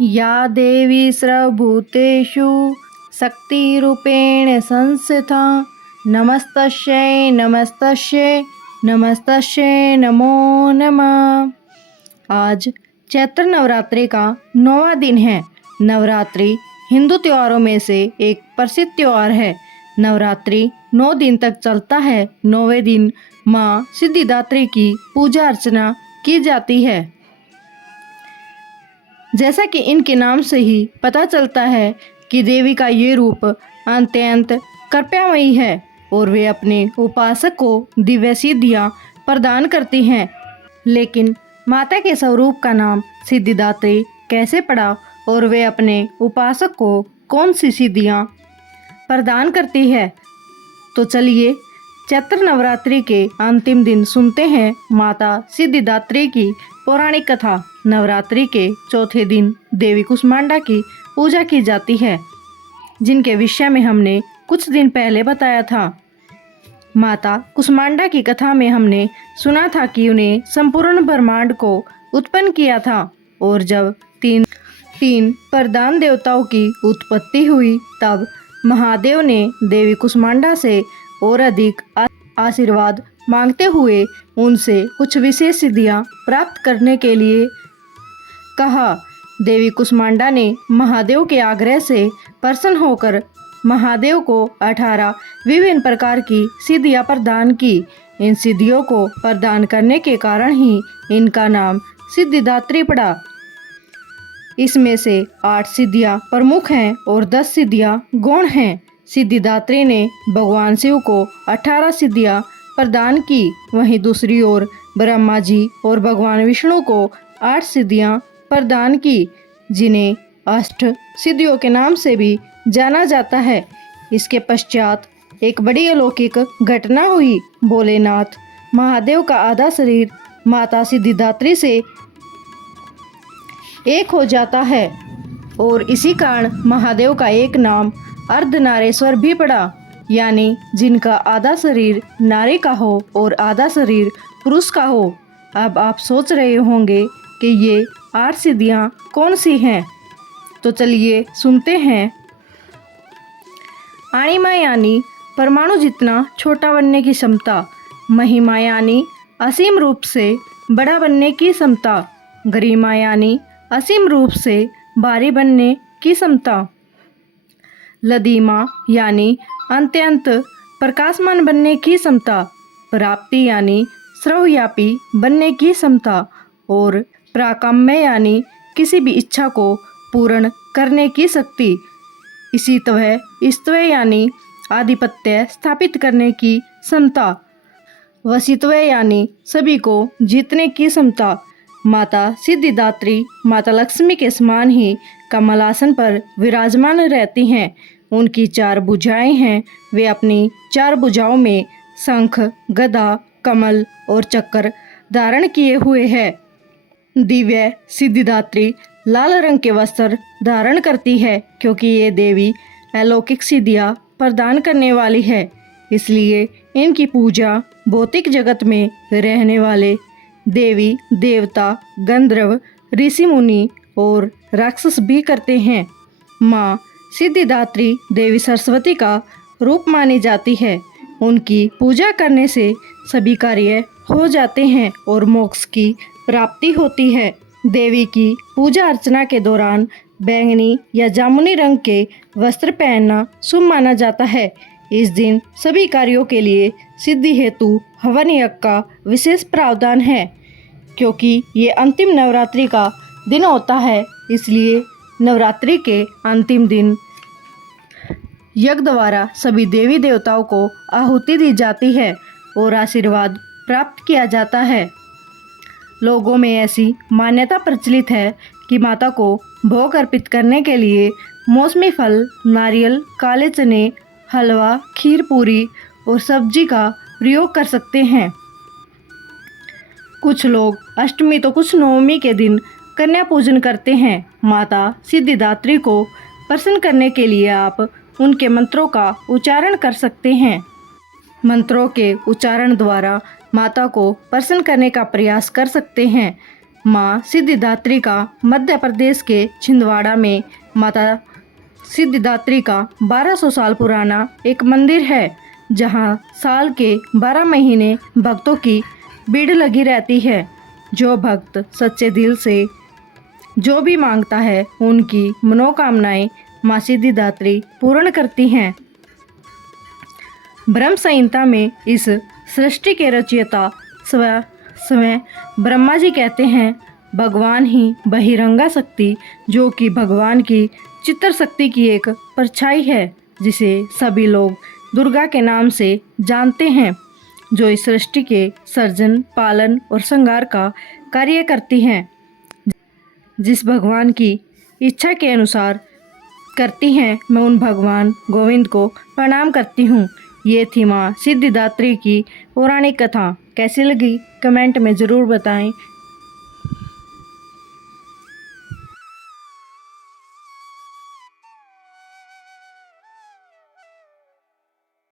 या देवी सर्वभूतेषु शक्तिरूपेण संस्थिता नमस्तस्यै नमस्तस्यै नमस्तस्यै नमो नमः। आज चैत्र नवरात्रि का 9वां दिन है। नवरात्रि हिंदू त्योहारों में से एक प्रसिद्ध त्योहार है। नवरात्रि 9 दिन तक चलता है। 9वें दिन माँ सिद्धिदात्री की पूजा अर्चना की जाती है। जैसा कि इनके नाम से ही पता चलता है कि देवी का ये रूप अत्यंत कृपामयी है और वे अपने उपासक को दिव्य सिद्धियाँ प्रदान करती हैं। लेकिन माता के स्वरूप का नाम सिद्धिदात्री कैसे पड़ा और वे अपने उपासक को कौन सी सिद्धियाँ प्रदान करती है, तो चलिए चैत्र नवरात्रि के अंतिम दिन सुनते हैं माता सिद्धिदात्री की पौराणिक कथा। नवरात्रि के चौथे दिन देवी कुष्मांडा की पूजा की जाती है, जिनके विषय में हमने कुछ दिन पहले बताया था। माता कुष्मांडा की कथा में हमने सुना था कि उन्हें संपूर्ण ब्रह्मांड को उत्पन्न किया था और जब तीन प्रधान देवताओं की उत्पत्ति हुई तब महादेव ने देवी कुष्मांडा से और अधिक आशीर्वाद मांगते हुए उनसे कुछ विशेष सिद्धियां प्राप्त करने के लिए कहा। देवी कुष्मांडा ने महादेव के आग्रह से प्रसन्न होकर महादेव को 18 विभिन्न प्रकार की सिद्धियां प्रदान की। इन सिद्धियों को प्रदान करने के कारण ही इनका नाम सिद्धिदात्री पड़ा। इसमें से 8 सिद्धियां प्रमुख हैं और 10 सिद्धियां गौण हैं। सिद्धिदात्री ने भगवान शिव को 18 सिद्धियां प्रदान की, वहीं दूसरी ओर ब्रह्मा जी और भगवान विष्णु को 8 सिद्धियां प्रदान की, जिन्हें अष्ट सिद्धियों के नाम से भी जाना जाता है। इसके पश्चात एक बड़ी अलौकिक घटना हुई। भोलेनाथ महादेव का आधा शरीर माता सिद्धिदात्री से एक हो जाता है और इसी कारण महादेव का एक नाम अर्धनारेश्वर भी पड़ा, यानी जिनका आधा शरीर नारी का हो और आधा शरीर पुरुष का हो। अब आप सोच रहे होंगे कि ये 8 सिद्धियां कौन सी हैं, तो चलिए सुनते हैं। अणिमा यानी परमाणु जितना छोटा बनने की क्षमता। महिमा यानी असीम रूप से बड़ा बनने की क्षमता। गरिमा यानी असीम रूप से भारी बनने की क्षमता। लदिमा यानी अत्यंत प्रकाशमान बनने की क्षमता। प्राप्ति यानी सर्वव्यापी बनने की क्षमता और प्राकाम्य यानी किसी भी इच्छा को पूर्ण करने की शक्ति। इसी तरह स्तव यानी आधिपत्य स्थापित करने की क्षमता। वशित्व यानी सभी को जीतने की क्षमता। माता सिद्धिदात्री माता लक्ष्मी के समान ही कमलासन पर विराजमान रहती हैं। उनकी 4 भुजाएं हैं। वे अपनी 4 भुजाओं में शंख, गदा, कमल और चक्र धारण किए हुए हैं। दिव्य सिद्धिदात्री लाल रंग के वस्त्र धारण करती है, क्योंकि ये देवी अलौकिक सिद्धियां प्रदान करने वाली है। इसलिए इनकी पूजा भौतिक जगत में रहने वाले देवी देवता, गंधर्व, ऋषि मुनि और राक्षस भी करते हैं। माँ सिद्धिदात्री देवी सरस्वती का रूप मानी जाती है। उनकी पूजा करने से सभी कार्य हो जाते हैं और मोक्ष की प्राप्ति होती है। देवी की पूजा अर्चना के दौरान बैंगनी या जामुनी रंग के वस्त्र पहनना शुभ माना जाता है। इस दिन सभी कार्यों के लिए सिद्धि हेतु हवन यज्ञ का विशेष प्रावधान है। क्योंकि ये अंतिम नवरात्रि का दिन होता है, इसलिए नवरात्रि के अंतिम दिन यज्ञ द्वारा सभी देवी देवताओं को आहुति दी जाती है और आशीर्वाद प्राप्त किया जाता है। लोगों में ऐसी मान्यता प्रचलित है कि माता को भोग अर्पित करने के लिए मौसमी फल, नारियल, काले चने, हलवा, खीर पूरी और सब्जी का प्रयोग कर सकते हैं। कुछ लोग अष्टमी तो कुछ नवमी के दिन कन्या पूजन करते हैं। माता सिद्धिदात्री को प्रसन्न करने के लिए आप उनके मंत्रों का उच्चारण कर सकते हैं। मंत्रों के उच्चारण द्वारा माता को प्रसन्न करने का प्रयास कर सकते हैं। माँ सिद्धिदात्री का मध्य प्रदेश के छिंदवाड़ा में माता सिद्धिदात्री का 1200 साल पुराना एक मंदिर है, जहाँ साल के 12 महीने भक्तों की भीड़ लगी रहती है। जो भक्त सच्चे दिल से जो भी मांगता है, उनकी मनोकामनाएं माँ सिद्धिदात्री पूर्ण करती हैं। ब्रह्म संहिता में इस सृष्टि के रचयिता स्वयं ब्रह्मा जी कहते हैं, भगवान ही बहिरंगा शक्ति, जो कि भगवान की चित्र शक्ति की एक परछाई है, जिसे सभी लोग दुर्गा के नाम से जानते हैं, जो इस सृष्टि के सर्जन, पालन और श्रृंगार का कार्य करती हैं। जिस भगवान की इच्छा के अनुसार करती हैं, मैं उन भगवान गोविंद को प्रणाम करती हूँ। ये थी माँ सिद्धिदात्री की पौराणिक कथा। कैसी लगी कमेंट में ज़रूर बताएं।